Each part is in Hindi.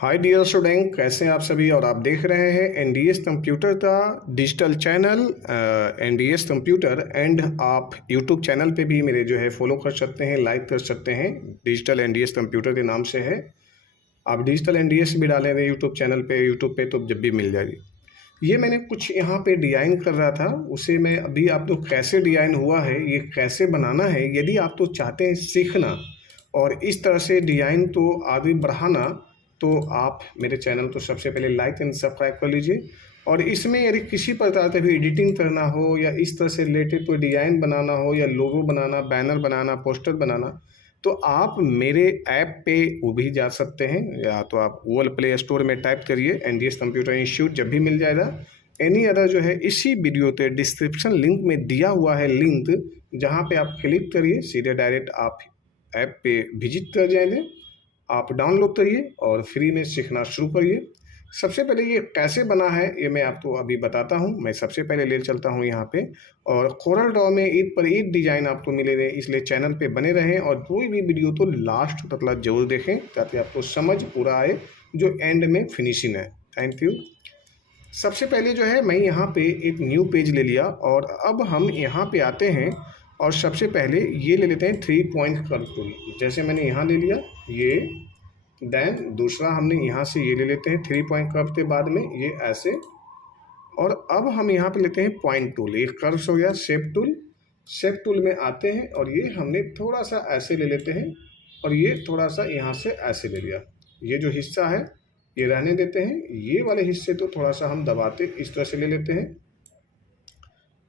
हाय डियर स्टूडेंट, कैसे हैं आप सभी। और आप देख रहे हैं एनडीएस कंप्यूटर का digital channel NDS computer. And आप यूट्यूब चैनल पे भी मेरे जो है फॉलो कर सकते हैं, लाइक कर सकते हैं। डिजिटल एनडीएस कंप्यूटर के नाम से है। आप डिजिटल एनडीएस भी डालें रहे यूट्यूब चैनल पे, यूट्यूब पे तो जब भी मिल जाएगी। ये मैंने कुछ यहाँ पे डिज़ाइन कर रहा था, उसे मैं अभी आप तो कैसे डिज़ाइन हुआ है, ये कैसे बनाना है, यदि आप तो चाहते हैं सीखना और इस तरह से डिज़ाइन तो आगे बढ़ाना, तो आप मेरे चैनल को सबसे पहले लाइक एंड सब्सक्राइब कर लीजिए। और इसमें यदि किसी प्रकार का भी एडिटिंग करना हो या इस तरह से रिलेटेड कोई डिज़ाइन बनाना हो या लोगो बनाना, बैनर बनाना, पोस्टर बनाना, तो आप मेरे ऐप पे वो भी जा सकते हैं, या तो आप गूगल प्ले स्टोर में टाइप करिए एनडीएस कंप्यूटर इंस्टीट्यूट, जब भी मिल जाएगा। एनी अदर जो है इसी वीडियो के डिस्क्रिप्शन लिंक में दिया हुआ है लिंक, जहाँ पे आप क्लिक करिए, सीधे डायरेक्ट आप ऐप पे विजिट कर जाएंगे। आप डाउनलोड करिए और फ्री में सीखना शुरू करिए। सबसे पहले ये कैसे बना है ये मैं आपको अभी बताता हूँ। मैं सबसे पहले ले चलता हूँ यहाँ पे, और कोरल ड्रॉ में एक पर एक डिज़ाइन आपको मिलेंगे, इसलिए चैनल पे बने रहें और कोई भी वीडियो तो लास्ट तक जरूर देखें, ताकि आपको समझ पूरा आए जो एंड में फिनिशिंग है। Thank you. सबसे पहले जो है मैं यहाँ पे एक न्यू पेज ले लिया, और अब हम यहाँ पे आते हैं और सबसे पहले ये ले लेते हैं 3 पॉइंट कर्व टूल। जैसे मैंने यहाँ ले लिया ये, देन दूसरा हमने यहाँ से ये ले लेते हैं 3 पॉइंट कर्व के बाद में ये ऐसे, और अब हम यहाँ पे लेते हैं पॉइंट टूल। एक कर्व हो गया शेप टूल। शेप टूल में आते हैं और ये हमने थोड़ा सा ऐसे ले लेते हैं, और ये थोड़ा सा यहाँ से ऐसे ले लिया। ये जो हिस्सा है ये रहने देते हैं, ये वाले हिस्से तो थोड़ा सा हम दबाते इस तरह से ले लेते हैं।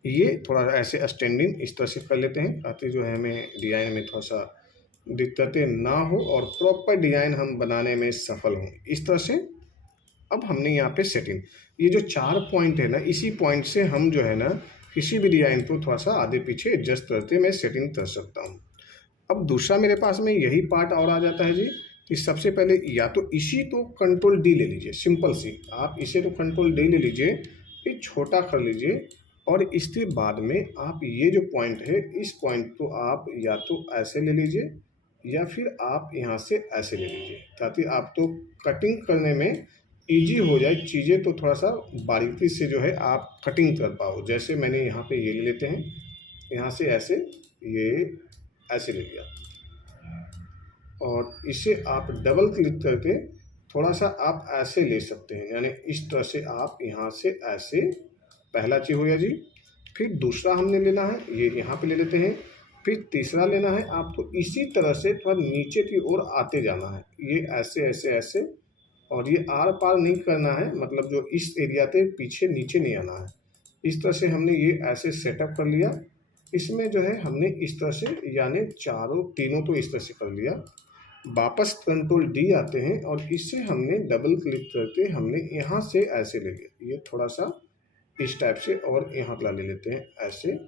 ये थोड़ा ऐसे स्टैंडिंग इस तरह से कर लेते हैं, ताकि जो है हमें डिज़ाइन में थोड़ा सा दिक्कतें ना हो और प्रॉपर डिज़ाइन हम बनाने में सफल हों इस तरह से। अब हमने यहाँ पे सेटिंग, ये जो 4 पॉइंट है ना, इसी पॉइंट से हम जो है ना किसी भी डिज़ाइन को थोड़ा सा आगे पीछे एडजस्ट करते मैं सेटिंग कर सकता हूँ। अब दूसरा मेरे पास में यही पार्ट और आ जाता है जी, कि सबसे पहले या तो इसी तो कंट्रोल डी ले लीजिए, सिंपल सी आप इसे तो कंट्रोल डी ले लीजिए, फिर छोटा कर लीजिए, और इसके बाद में आप ये जो पॉइंट है इस पॉइंट को आप या तो ऐसे ले लीजिए या फिर आप यहाँ से ऐसे ले लीजिए, ताकि आप तो कटिंग करने में इजी हो जाए, चीज़ें तो थोड़ा सा बारीकी से जो है आप कटिंग कर पाओ। जैसे मैंने यहाँ पे ये ले लेते हैं, यहाँ से ऐसे ये ऐसे ले लिया, और इसे आप डबल क्लिक करके थोड़ा सा आप ऐसे ले सकते हैं, यानी इस तरह से आप यहाँ से ऐसे, पहला चीज़ हो गया जी। फिर दूसरा हमने लेना है, ये यहाँ पे ले लेते हैं। फिर तीसरा लेना है आपको इसी तरह से थोड़ा नीचे की ओर आते जाना है, ये ऐसे ऐसे ऐसे, और ये आर पार नहीं करना है, मतलब जो इस एरिया पे पीछे नीचे नहीं आना है। इस तरह से हमने ये ऐसे सेटअप कर लिया। इसमें जो है हमने इस तरह से, यानी तीनों तो इस तरह से कर लिया। वापस कंट्रोल डी आते हैं और इससे हमने डबल क्लिक करके हमने यहाँ से ऐसे ले लिया, ये थोड़ा सा इस टाइप से, और यहाँ ला ले लेते हैं ऐसे।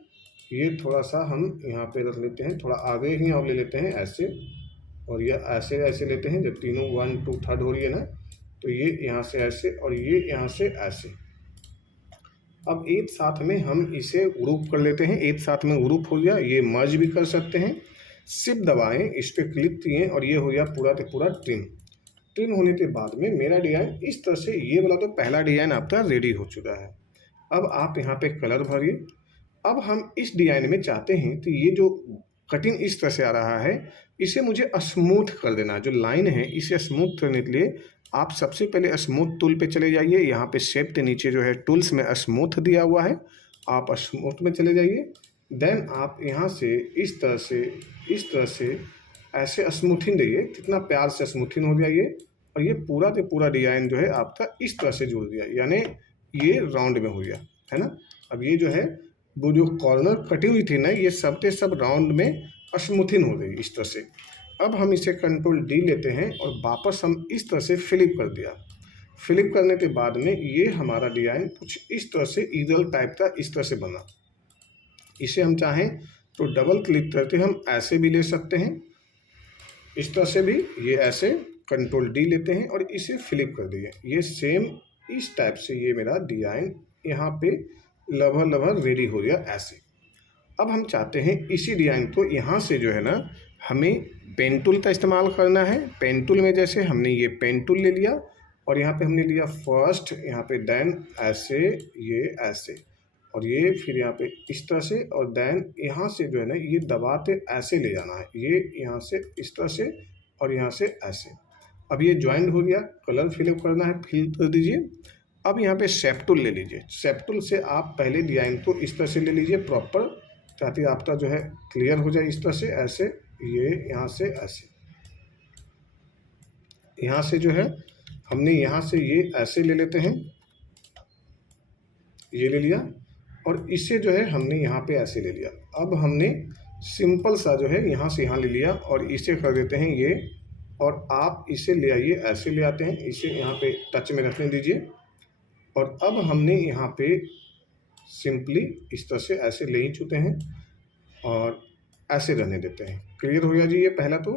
ये थोड़ा सा हम यहाँ पे रख लेते हैं, थोड़ा आगे ही और ले लेते हैं ऐसे, और ये ऐसे ऐसे लेते हैं। जब तीनों 1 2 3 हो रही है ना, तो ये यहाँ से ऐसे और ये यहाँ से ऐसे। अब एक साथ में हम इसे ग्रुप कर लेते हैं, एक साथ में ग्रुप हो गया। ये मर्ज भी कर सकते हैं, शिफ्ट दबाएं, इस पर क्लिक किए और ये हो गया पूरा के पूरा ट्रिम। ट्रिम होने के बाद में मेरा डिज़ाइन इस तरह से, ये वाला तो पहला डिज़ाइन आपका रेडी हो चुका है। अब आप यहाँ पे कलर भरिए। अब हम इस डिज़ाइन में चाहते हैं तो ये जो कटिंग इस तरह से आ रहा है, इसे मुझे स्मूथ कर देना। जो लाइन है इसे स्मूथ करने के लिए आप सबसे पहले स्मूथ टूल पे चले जाइए। यहाँ पे शेप के नीचे जो है टूल्स में स्मूथ दिया हुआ है, आप स्मूथ में चले जाइए। देन आप यहाँ से इस तरह से ऐसे स्मूथिंग दिए, कितना प्यार से स्मूथिंग हो गया ये, और ये पूरा के पूरा डिज़ाइन जो है आपका इस तरह से जुड़ गया, यानी ये राउंड में हो गया है ना। अब ये जो है वो जो कॉर्नर कटी हुई थी ना, ये सब के सब राउंड में स्मूथिंग हो गई इस तरह से। अब हम इसे कंट्रोल डी लेते हैं और वापस हम इस तरह से फ्लिप कर दिया। फ्लिप करने के बाद में ये हमारा डिज़ाइन कुछ इस तरह से ईगल टाइप का इस तरह से बना। इसे हम चाहें तो डबल क्लिक करके हम ऐसे भी ले सकते हैं, इस तरह से भी, ये ऐसे कंट्रोल डी लेते हैं और इसे फ्लिप कर दिए। ये सेम इस टाइप से ये मेरा डिज़ाइन यहाँ पे लगभग रेडी हो गया ऐसे। अब हम चाहते हैं इसी डिज़ाइन को यहाँ से जो है ना हमें पेन टूल का इस्तेमाल करना है। पेन टूल में जैसे हमने ये पेन टूल ले लिया और यहाँ पे हमने लिया फर्स्ट, यहाँ पे देन ऐसे, ये ऐसे, और ये फिर यहाँ पे इस तरह से, और देन यहाँ से जो है ना ये दबाते ऐसे ले जाना है, ये यहाँ से इस तरह से और यहाँ से ऐसे। अब ये ज्वाइंट हो गया, कलर फिलअप करना है, फिल कर दीजिए। अब यहाँ पे शेप टूल ले लीजिए। शेप टूल से आप पहले डिजाइन को इस तरह से ले लीजिए प्रॉपर, ताकि आपका जो है क्लियर हो जाए। इस तरह से ऐसे, ये यहाँ से ऐसे, यहाँ से जो है हमने यहाँ से ये ऐसे ले लेते हैं, ये ले लिया, और इससे जो है हमने यहाँ पे ऐसे ले लिया। अब हमने सिंपल सा जो है यहाँ से यहाँ ले लिया और इसे कर देते हैं ये, और आप इसे ले आइए, ऐसे ले आते हैं, इसे यहाँ पे टच में रखने दीजिए। और अब हमने यहाँ पे सिंपली इस तरह से ऐसे ले ही चुके हैं और ऐसे रहने देते हैं। क्लियर हो गया जी ये पहला। तो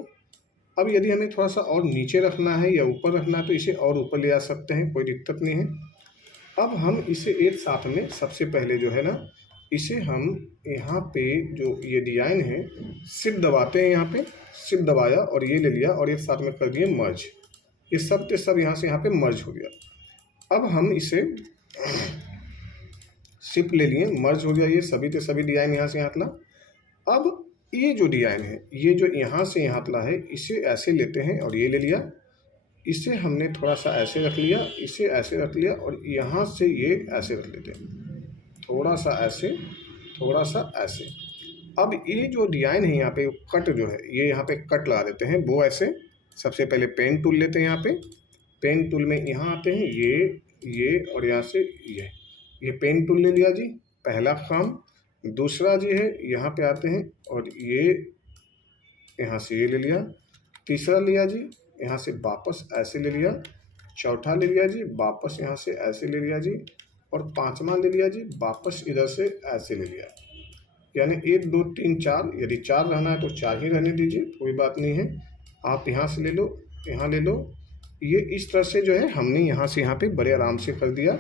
अब यदि हमें थोड़ा सा और नीचे रखना है या ऊपर रखना है तो इसे और ऊपर ले आ सकते हैं, कोई दिक्कत नहीं है। अब हम इसे एक साथ में सबसे पहले जो है ना, इसे हम यहाँ पे जो ये डिजाइन है शिफ्ट दबाते हैं, यहाँ पे शिफ्ट दबाया और ये ले लिया और एक साथ में कर दिए मर्ज। ये सब के सब यहाँ से यहाँ पे मर्ज हो गया। अब हम इसे शिफ्ट ले लिए, मर्ज हो गया, ये सभी के सभी डिजाइन यहाँ से यहाँ ला। अब ये जो डिजाइन है, ये जो यहाँ से यहाँ तला है, इसे ऐसे लेते हैं और ये ले लिया, इसे हमने थोड़ा सा ऐसे रख लिया, इसे ऐसे रख लिया, और यहाँ से ये ऐसे रख लेते हैं, थोड़ा सा ऐसे, थोड़ा सा ऐसे। अब ये जो डिजाइन है यहाँ पे कट जो है, ये यहाँ पे कट लगा देते हैं, वो ऐसे। सबसे पहले पेन टूल लेते हैं, यहाँ पे पेन टूल में यहाँ आते हैं, ये और यहाँ से ये पेन टूल ले लिया जी, पहला काम। दूसरा जी है, यहाँ पे आते हैं और ये यहाँ से ये ले लिया। तीसरा लिया जी, यहाँ से वापस ऐसे ले लिया। चौथा ले लिया जी, वापस यहाँ से ऐसे ले लिया जी। और पांचवा ले लिया जी, वापस इधर से ऐसे ले लिया। यानी 1 2 3 4, यदि 4 रहना है तो 4 ही रहने दीजिए, कोई बात नहीं है। आप यहाँ से ले लो, यहाँ ले लो। ये इस तरह से जो है हमने यहाँ से यहाँ पे बड़े आराम से कर दिया।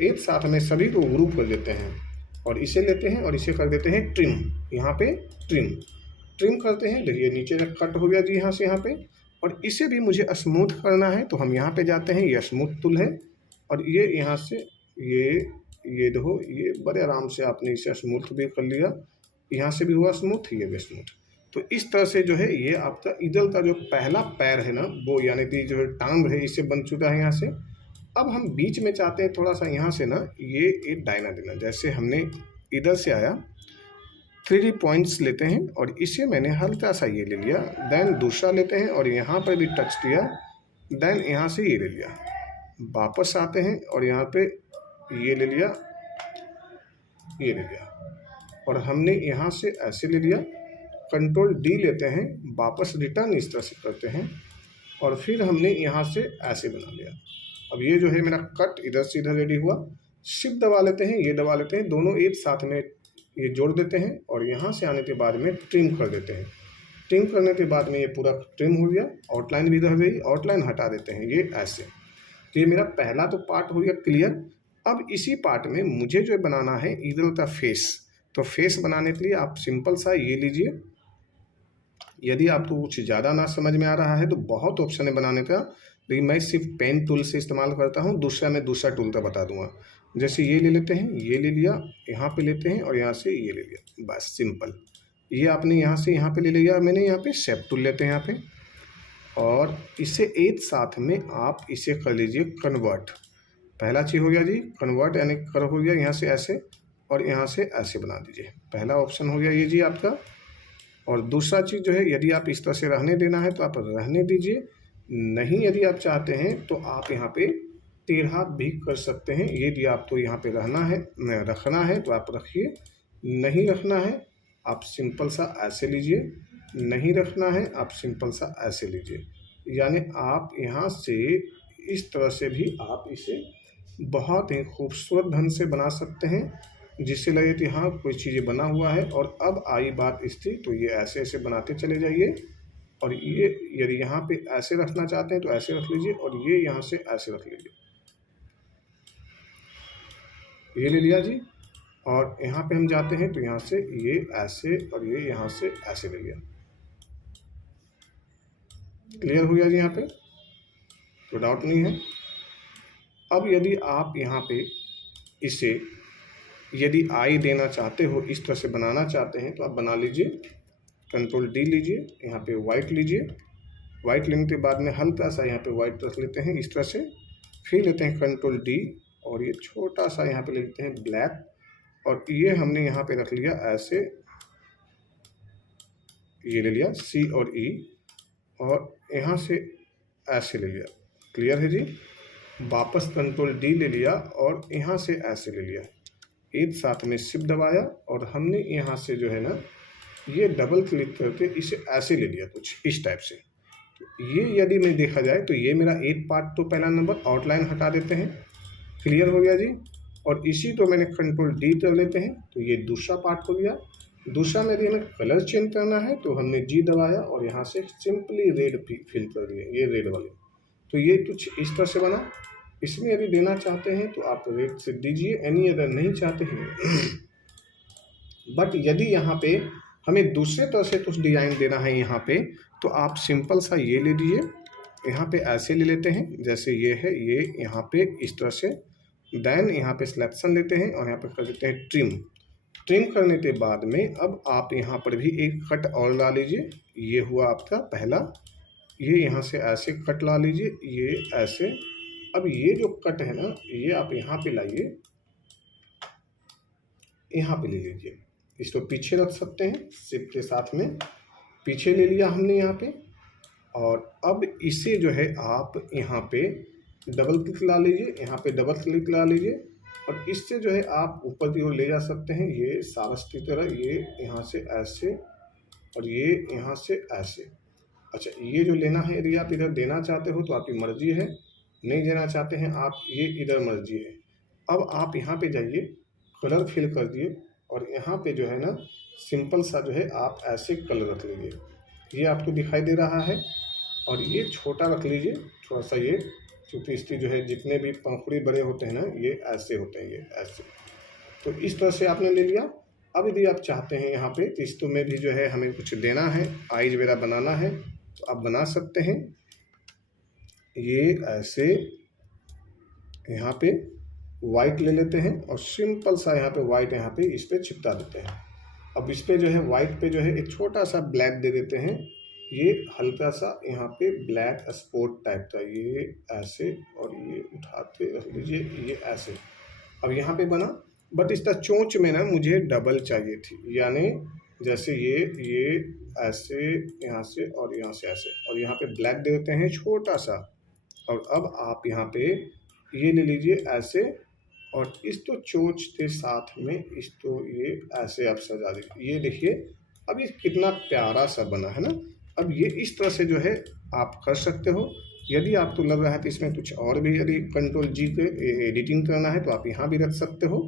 एक साथ में सभी को ग्रुप कर देते हैं और इसे लेते हैं और इसे कर देते हैं ट्रिम। यहाँ पे ट्रिम करते हैं। देखिए नीचे तक कट हो गया जी यहाँ से यहाँ पे। और इसे भी मुझे स्मूथ करना है तो हम यहाँ पे जाते हैं, ये स्मूथ टूल है, और ये यहाँ से ये देखो, ये बड़े आराम से आपने इसे स्मूथ भी कर लिया। यहाँ से भी हुआ स्मूथ, ये भी स्मूथ। तो इस तरह से जो है ये आपका ईगल का जो पहला पैर है ना, वो यानी कि जो है टांग है, इससे बन चुका है यहाँ से। अब हम बीच में चाहते हैं थोड़ा सा यहाँ से ना ये एक डायना देना। जैसे हमने इधर से आया, 3D पॉइंट्स लेते हैं और इसे मैंने हल्का सा ये ले लिया। देन दूसरा लेते हैं और यहाँ पर भी टच दिया। देन यहाँ से ये ले लिया, वापस आते हैं और यहाँ पे ये ले लिया, ये ले लिया, और हमने यहाँ से ऐसे ले लिया। कंट्रोल D लेते हैं, वापस रिटर्न इस तरह से करते हैं, और फिर हमने यहाँ से ऐसे बना लिया। अब ये जो है मेरा कट इधर से इधर रेडी हुआ। शिफ्ट दबा लेते हैं, ये दबा लेते हैं, दोनों एक साथ में ये जोड़ देते हैं और यहाँ से आने के बाद में ट्रिम कर देते हैं। ट्रिम करने के बाद में ये पूरा ट्रिम हो गया। आउटलाइन भी रह गई, आउटलाइन हटा देते हैं, ये ऐसे। तो ये मेरा पहला तो पार्ट हो गया क्लियर। अब इसी पार्ट में मुझे जो बनाना है ईगल का फेस। तो फेस बनाने के लिए आप सिंपल सा ये लीजिए। यदि आपको कुछ ज़्यादा ना समझ में आ रहा है तो बहुत ऑप्शन है बनाने का, लेकिन मैं सिर्फ पेन टूल से इस्तेमाल करता हूँ। दूसरा मैं दूसरा टूल का बता दूंगा। जैसे ये ले लेते हैं, ये ले लिया, यहाँ पे लेते हैं और यहाँ से ये ले लिया, बस सिंपल। ये आपने यहाँ से यहाँ पे ले लिया, मैंने यहाँ पे शेप टूल लेते हैं यहाँ पे, और इसे एक साथ में आप इसे कर लीजिए कन्वर्ट। पहला चीज़ हो गया जी कन्वर्ट, यानी कर हो गया यहाँ से ऐसे और यहाँ से ऐसे बना दीजिए। पहला ऑप्शन हो गया ये जी आपका। और दूसरा चीज़ जो है, यदि आप इस तरह से रहने देना है तो आप रहने दीजिए, नहीं यदि आप चाहते हैं तो आप यहाँ पे टेढ़ा भी कर सकते हैं। यदि आपको यहाँ पे रखना है तो आप रखिए, नहीं रखना है आप सिंपल सा ऐसे लीजिए, नहीं रखना है आप सिंपल सा ऐसे लीजिए। यानी आप यहाँ से इस तरह से भी आप इसे बहुत ही खूबसूरत ढंग से बना सकते हैं, जिससे लगे कि हाँ कोई चीज़ें बना हुआ है। और अब आई बात इसकी, तो ये ऐसे ऐसे बनाते चले जाइए। और ये यदि यहाँ पे ऐसे रखना चाहते हैं तो ऐसे रख लीजिए, और ये यहाँ से ऐसे रख लीजिए, ये ले लिया जी। और यहाँ पे हम जाते हैं तो यहाँ से ये ऐसे और ये यहाँ से ऐसे ले लिया। क्लियर हो गया जी यहाँ पे, तो डाउट नहीं है। अब यदि आप यहाँ पे इसे यदि आई देना चाहते हो, इस तरह से बनाना चाहते हैं, तो आप बना लीजिए। कंट्रोल डी लीजिए, यहाँ पे वाइट लीजिए। वाइट लेने के बाद में हल्का सा यहाँ पे वाइट रख लेते हैं इस तरह से। फिर लेते हैं कंट्रोल डी और ये छोटा सा यहाँ पे ले लेते हैं ब्लैक, और ये हमने यहाँ पे रख लिया ऐसे, ये ले लिया सी और ई, और यहाँ से ऐसे ले लिया। क्लियर है जी। वापस कंट्रोल डी ले लिया और यहाँ से ऐसे ले लिया, एक साथ में शिफ्ट दबाया, और हमने यहाँ से जो है ना ये डबल क्लिक करके इसे ऐसे ले लिया कुछ इस टाइप से। तो ये यदि मैं देखा जाए तो ये मेरा एक पार्ट, तो पहला नंबर आउटलाइन हटा देते हैं। क्लियर हो गया जी। और इसी को मैंने कंट्रोल डी कर लेते हैं, तो ये दूसरा पार्ट हो गया। दूसरा में यदि हमें कलर चेंज करना है तो हमने जी दबाया और यहाँ से सिंपली रेड फिल कर दिए, ये रेड वाले। तो ये कुछ इस तरह से बना। इसमें यदि देना चाहते हैं तो आप रेड से दीजिए, एनी अदर नहीं चाहते हैं। बट यदि यहाँ पे हमें दूसरे तरह से कुछ डिज़ाइन देना है यहाँ पे, तो आप सिंपल सा ये ले लीजिए, यहाँ पे ऐसे ले लेते हैं जैसे ये है, ये यहाँ पे इस तरह से। देन यहाँ पे सिलेक्शन लेते हैं और यहाँ पे कर देते हैं ट्रिम। ट्रिम करने के बाद में अब आप यहाँ पर भी एक कट और ला लीजिए। ये हुआ आपका पहला, ये यहाँ से ऐसे कट ला लीजिए, ये ऐसे। अब ये जो कट है ना, ये आप यहाँ पे लाइए, यहाँ पे ले लीजिए। इसको पीछे रख सकते हैं, शिफ्ट के साथ में पीछे ले लिया हमने यहाँ पे। और अब इसे जो है आप यहाँ पे डबल क्लिक ला लीजिए, यहाँ पे डबल क्लिक ला लीजिए, और इससे जो है आप ऊपर की ओर ले जा सकते हैं, ये सारस की तरह। ये यहाँ से ऐसे और ये यहाँ से ऐसे। अच्छा, ये जो लेना है यदि आप इधर देना चाहते हो तो आपकी मर्जी है, नहीं देना चाहते हैं आप, ये इधर मर्जी है। अब आप यहाँ पे जाइए, कलर फिल कर दिए, और यहाँ पे जो है ना सिंपल सा जो है आप ऐसे कलर रख लीजिए। ये आपको दिखाई दे रहा है, और ये छोटा रख लीजिए थोड़ा सा, ये क्योंकि इसकी जो है जितने भी पंखुड़ी बड़े होते हैं ना, ये ऐसे होते हैं, ये ऐसे। तो इस तरह से आपने ले लिया। अब यदि आप चाहते हैं यहाँ पे इस तो में भी जो है हमें कुछ देना है, आइज वगैरह बनाना है, तो आप बना सकते हैं। ये ऐसे यहाँ पे वाइट ले लेते हैं और सिंपल सा यहाँ पे वाइट यहाँ पे इस पे चिपका देते हैं। अब इस पे जो है वाइट पे जो है एक छोटा सा ब्लैक दे देते हैं, ये हल्का सा यहाँ पे ब्लैक स्पॉट टाइप का, ये ऐसे, और ये उठाते रख लीजिए, ये ऐसे। अब यहाँ पे बना, बट इसका चोंच में ना मुझे डबल चाहिए थी, यानी जैसे ये ऐसे यहाँ से और यहाँ से ऐसे, और यहाँ पे ब्लैक दे देते हैं छोटा सा। और अब आप यहाँ पे ये ले लीजिए ऐसे, और इस तो चोंच के साथ में इस तो ये ऐसे आप सजा दीजिए। ये देखिए अब ये कितना प्यारा सा बना है ना। अब ये इस तरह से जो है आप कर सकते हो। यदि आपको लग रहा है तो इसमें कुछ और भी यदि कंट्रोल जी के एडिटिंग करना है तो आप यहाँ भी रख सकते हो,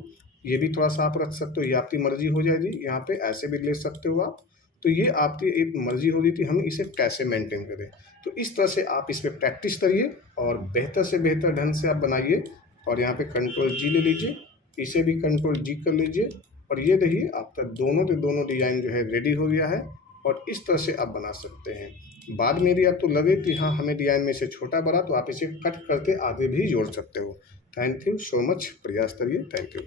ये भी थोड़ा सा आप रख सकते हो, ये आपकी मर्जी हो जाएगी। यहाँ पे ऐसे भी ले सकते हो आप, तो ये आपकी एक मर्जी होगी कि हम इसे कैसे मेंटेन करें। तो इस तरह से आप इस पर प्रैक्टिस करिए और बेहतर से बेहतर ढंग से आप बनाइए। और यहाँ पे कंट्रोल जी ले लीजिए, इसे भी कंट्रोल जी कर लीजिए, और ये देखिए आपका दोनों के दोनों डिज़ाइन जो है रेडी हो गया है। और इस तरह से आप बना सकते हैं। बाद में यदि आपको लगे कि हाँ हमें डिज़ाइन में से छोटा बड़ा, तो आप इसे कट करके आगे भी जोड़ सकते हो। थैंक यू सो मच, प्रयास करिए। Thank you.